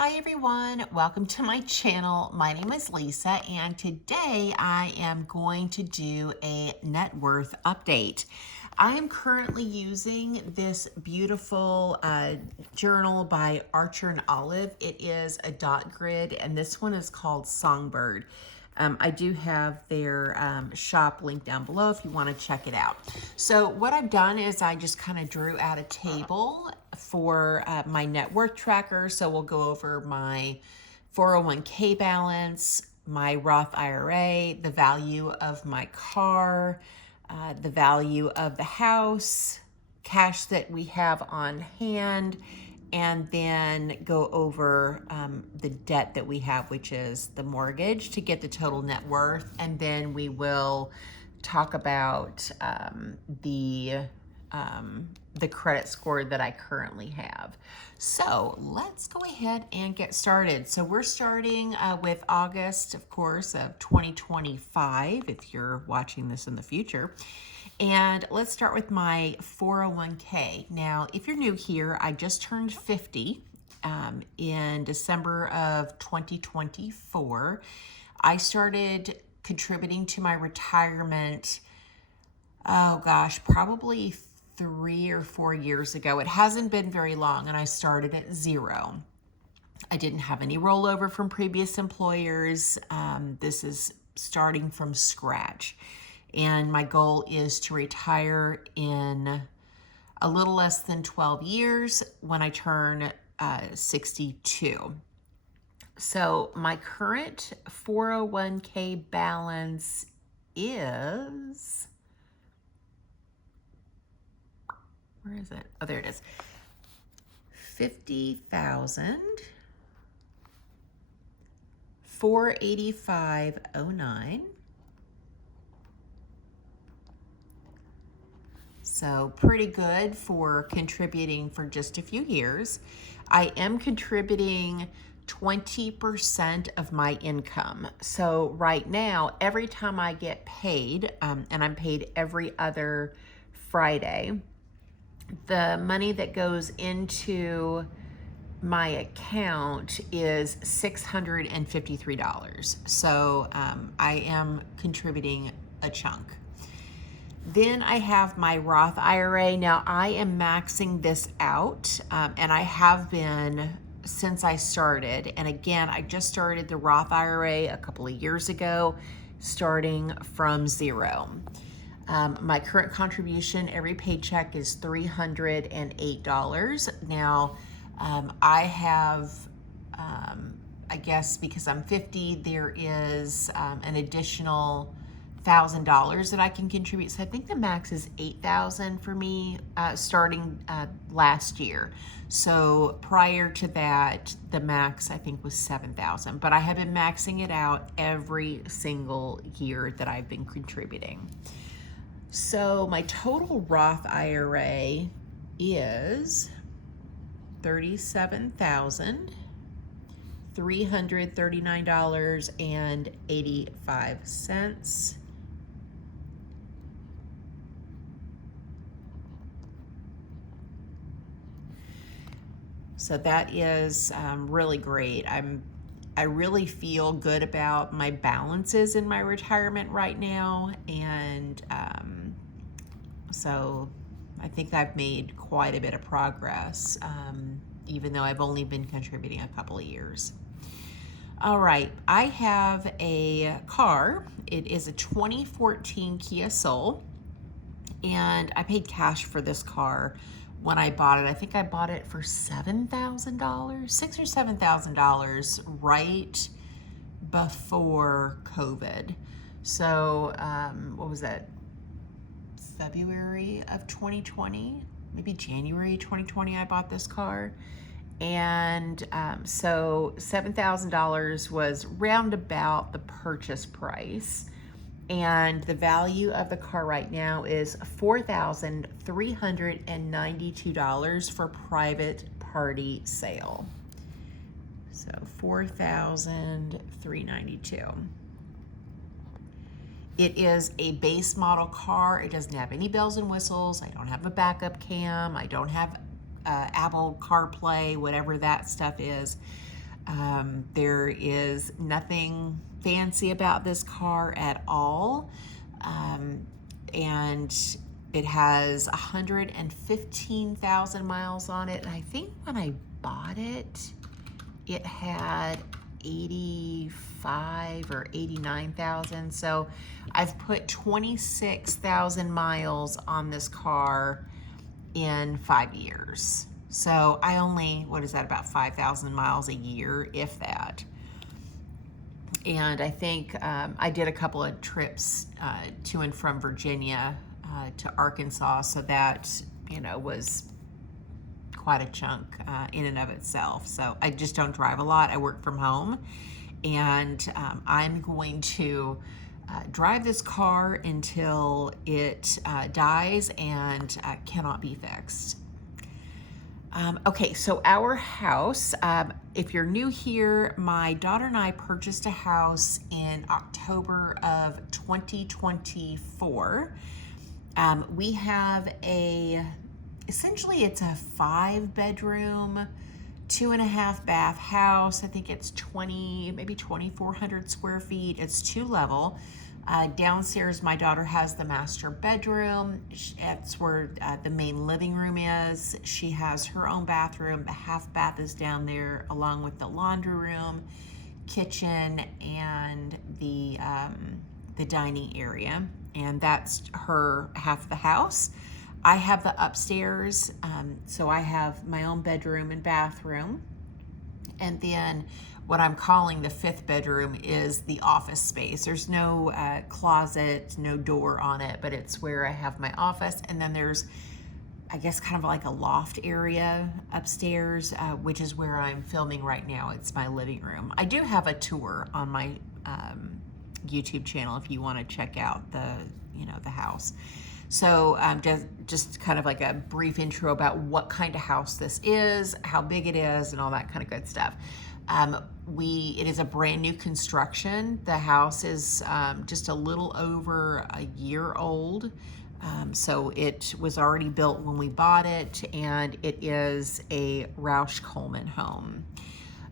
Hi everyone, welcome to my channel. My name is Lisa and today I am going to do a net worth update. I am currently using this beautiful journal by Archer and Olive. It is a dot grid and this one is called Songbird. I do have their shop link down below if you want to check it out. So what I've done is I just kind of drew out a table for my net worth tracker. So we'll go over my 401k balance, my Roth IRA, the value of my car, the value of the house, cash that we have on hand, and then go over the debt that we have, which is the mortgage, to get the total net worth. And then we will talk about the credit score that I currently have. So let's go ahead and get started. So we're starting with August, of course, of 2025, if you're watching this in the future. And let's start with my 401k. Now, if you're new here, I just turned 50 in December of 2024. I started contributing to my retirement, oh gosh, probably 3 or 4 years ago. It hasn't been very long, and I started at zero. I didn't have any rollover from previous employers. This is starting from scratch. And my goal is to retire in a little less than 12 years when I turn 62. So my current 401k balance is, where is it? Oh, there it is. 50,485.09. So pretty good for contributing for just a few years. I am contributing 20% of my income. So right now, every time I get paid, and I'm paid every other Friday, the money that goes into my account is $653. So I am contributing a chunk. Then I have my Roth IRA. Now I am maxing this out, and I have been since I started. And again, I just started the Roth IRA a couple of years ago, starting from zero. My current contribution every paycheck is $308. Now, I have, I guess because I'm 50, there is an additional $1,000 that I can contribute. So I think the max is $8,000 for me starting last year. So prior to that, the max I think was $7,000. But I have been maxing it out every single year that I've been contributing. So my total Roth IRA is $37,339.85. So that is really great. I really feel good about my balances in my retirement right now, and so I think I've made quite a bit of progress, even though I've only been contributing a couple of years. All right, I have a car. It is a 2014 Kia Soul, and I paid cash for this car when I bought it. I think I bought it for $7,000, $6,000 or $7,000 right before COVID. So what was that? February of 2020, maybe January 2020, I bought this car. And so $7,000 was roundabout the purchase price. And the value of the car right now is $4,392 for private party sale. So $4,392. It is a base model car. It doesn't have any bells and whistles. I don't have a backup cam. I don't have Apple CarPlay, whatever that stuff is. There is nothing fancy about this car at all. And it has 115,000 miles on it. And I think when I bought it, it had 85 or 89,000. So I've put 26,000 miles on this car in 5 years. So I only, what is that, about 5,000 miles a year, if that. And I think I did a couple of trips to and from Virginia to Arkansas, so that, you know, was quite a chunk in and of itself. So I just don't drive a lot. I work from home, and I'm going to drive this car until it dies and cannot be fixed. Okay, so our house, if you're new here, my daughter and I purchased a house in October of 2024. We have essentially it's a 5-bedroom, 2.5 bath house. I think it's maybe 2,400 square feet. It's 2-level. Downstairs, my daughter has the master bedroom. That's where the main living room is. She has her own bathroom. The half bath is down there, along with the laundry room, kitchen, and the dining area. And that's her half of the house. I have the upstairs, so I have my own bedroom and bathroom. And then what I'm calling the 5th bedroom is the office space. There's no closet, no door on it, but it's where I have my office. And then there's, I guess, kind of like a loft area upstairs, which is where I'm filming right now. It's my living room. I do have a tour on my YouTube channel if you want to check out the house. So just kind of like a brief intro about what kind of house this is, how big it is, and all that kind of good stuff. It is a brand new construction. The house is just a little over a year old. So it was already built when we bought it, and it is a Roush Coleman home.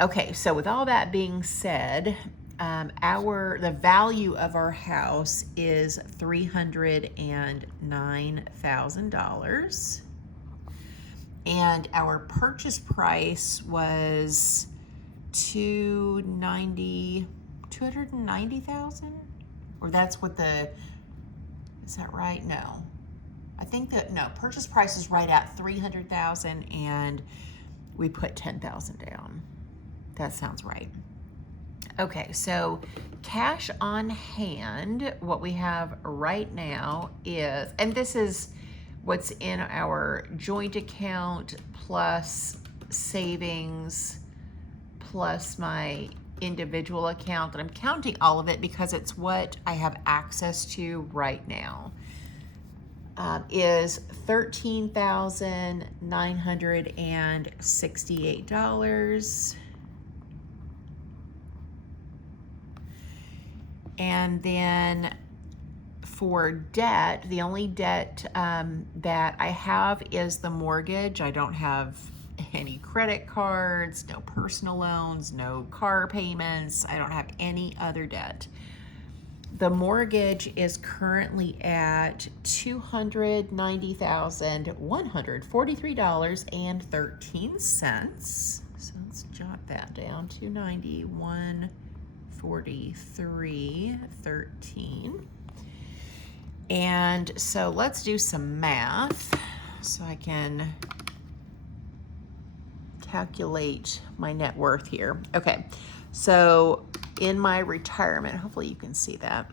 Okay, so with all that being said, the value of our house is $309,000, and our purchase price was $290,000, or that's what is that right? No, I think purchase price is right at $300,000, and we put $10,000 down. That sounds right. Okay, so cash on hand, what we have right now is, and this is what's in our joint account plus savings plus my individual account, and I'm counting all of it because it's what I have access to right now, is $13,968. And then for debt, the only debt that I have is the mortgage. I don't have any credit cards, no personal loans, no car payments. I don't have any other debt. The mortgage is currently at $290,143.13. So let's jot that down, $291.43.13. And so let's do some math so I can calculate my net worth here. Okay, so in my retirement, hopefully you can see that,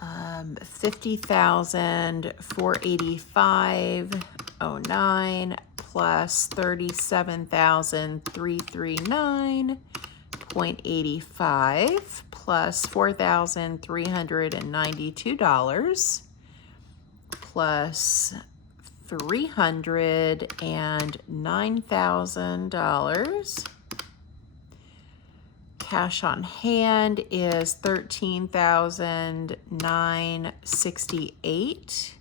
$50,485.09 plus $37,339.85 plus $4,392 plus $309,000. Cash on hand is $13,968.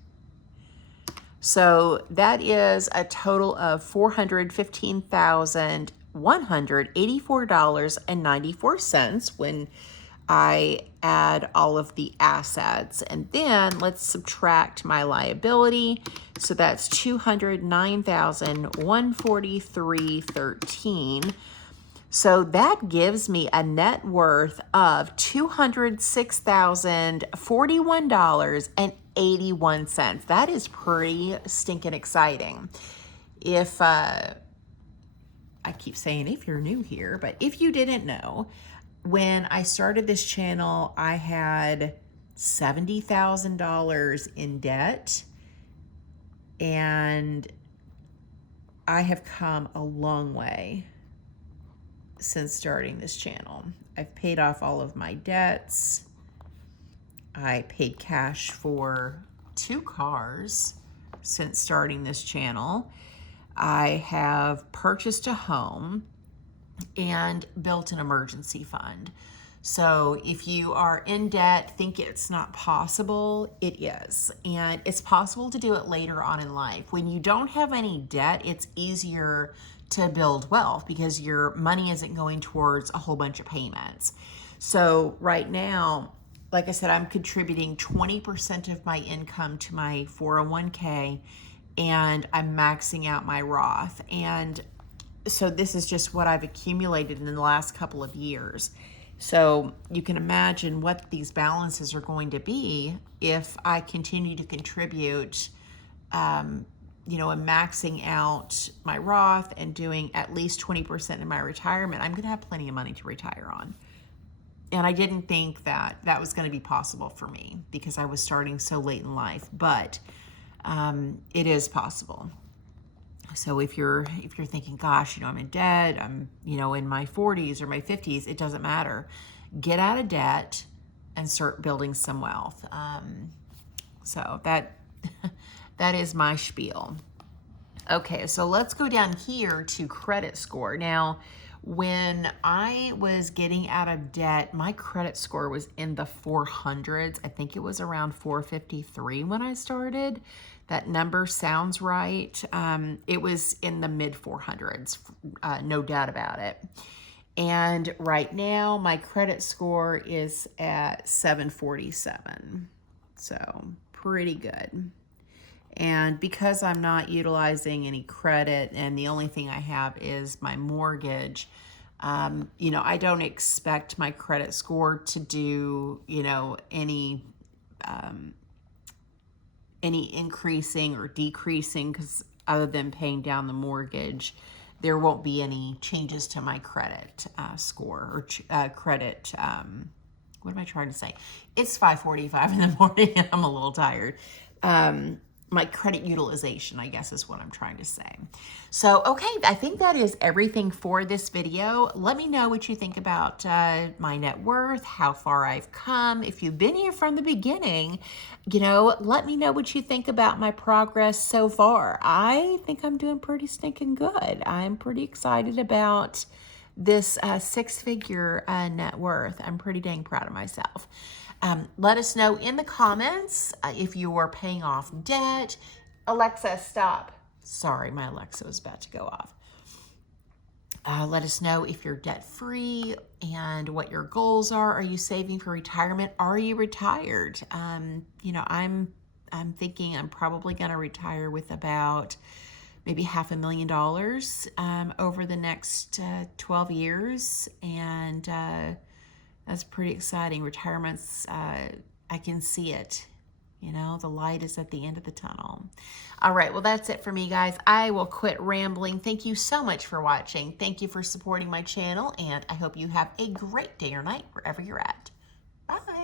So that is a total of $415,000 $184.94 when I add all of the assets. And then let's subtract my liability. So that's $209,143.13. So that gives me a net worth of $206,041.81. That is pretty stinking exciting. If I keep saying if you're new here, but if you didn't know, when I started this channel, I had $70,000 in debt, and I have come a long way since starting this channel. I've paid off all of my debts. I paid cash for 2 cars since starting this channel. I have purchased a home and built an emergency fund. So if you are in debt, think it's not possible, it is. And it's possible to do it later on in life. When you don't have any debt, it's easier to build wealth because your money isn't going towards a whole bunch of payments. So right now, like I said, I'm contributing 20% of my income to my 401k, and I'm maxing out my Roth. And so this is just what I've accumulated in the last couple of years. So you can imagine what these balances are going to be if I continue to contribute, you know, and maxing out my Roth and doing at least 20% in my retirement. I'm going to have plenty of money to retire on. And I didn't think that that was going to be possible for me because I was starting so late in life, but it is possible. So if you're thinking, gosh, you know, I'm in debt, I'm, you know, in my 40s or my 50s, it doesn't matter. Get out of debt and start building some wealth. So that is my spiel. Okay, so let's go down here to credit score. Now, when I was getting out of debt, my credit score was in the 400s. I think it was around 453 when I started. That number sounds right. It was in the mid 400s, no doubt about it. And right now, my credit score is at 747. So pretty good. And because I'm not utilizing any credit and the only thing I have is my mortgage, you know, I don't expect my credit score to do, you know, any increasing or decreasing, because other than paying down the mortgage, there won't be any changes to my credit score or credit. What am I trying to say? It's 5:45 in the morning and I'm a little tired. My credit utilization, I guess, is what I'm trying to say. So, okay, I think that is everything for this video. Let me know what you think about my net worth, how far I've come. If you've been here from the beginning, you know, let me know what you think about my progress so far. I think I'm doing pretty stinking good. I'm pretty excited about this 6-figure net worth. I'm pretty dang proud of myself. Let us know in the comments if you are paying off debt. Alexa, stop. Sorry, my Alexa was about to go off. Let us know if you're debt-free and what your goals are. Are you saving for retirement? Are you retired? You know, I'm thinking I'm probably going to retire with about maybe $500,000 over the next 12 years. And that's pretty exciting. Retirement's, I can see it. You know, the light is at the end of the tunnel. All right, well, that's it for me, guys. I will quit rambling. Thank you so much for watching. Thank you for supporting my channel, and I hope you have a great day or night wherever you're at. Bye.